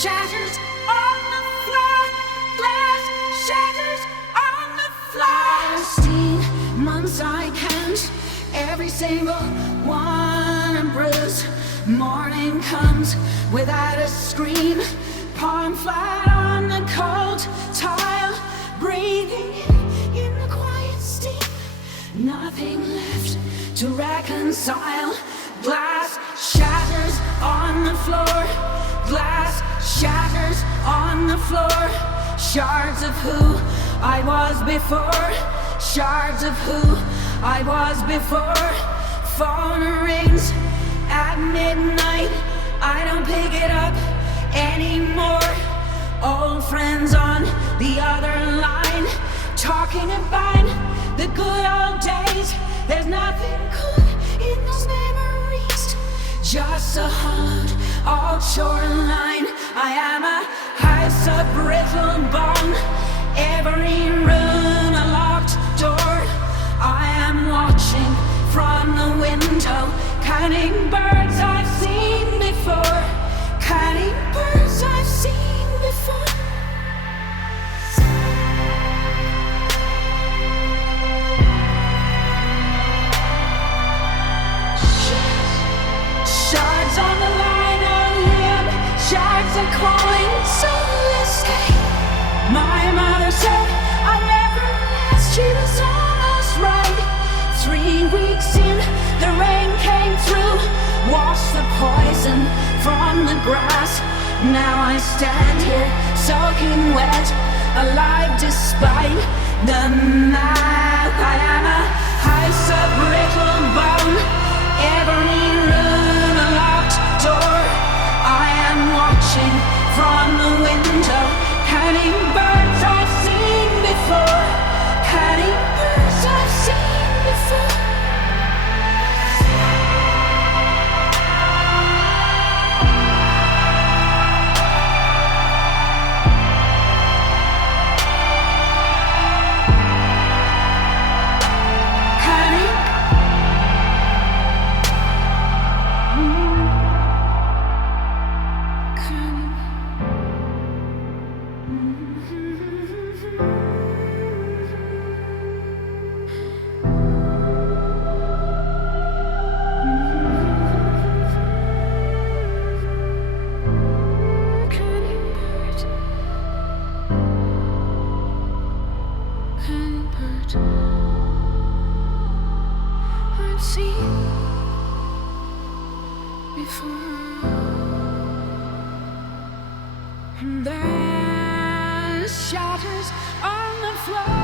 shatters on the floor. Glass shatters on the floor. 16 months I count, every single one a bruise. Morning comes without a scream, palm flat on the cold tile, breathing in the quiet steam. Nothing left to reconcile. Glass shatters on the floor. Glass shatters on the floor. Shards of who I was before. Shards of who I was before. Phone rings at midnight. I don't pick it up anymore. Old friends on the other line, talking about the good old days. There's nothing good in those memories, just a hollowed old shoreline. I am a house of brittle bone, every room a locked door. I am watching from the window, counting birds I've seen before, counting birds I've seen before. Shards on the line of limb, shards are calling, so escape. My mother said I never last, she was almost right. 3 weeks in, the rain came through, washed the poison from the grass. Now I stand here soaking wet, alive despite the night. I am a house of brittle bone, every room a locked door. I am watching from the window, counting birds I've seen before, counting birds I've seen before. I've seen before. There's shatters on the floor.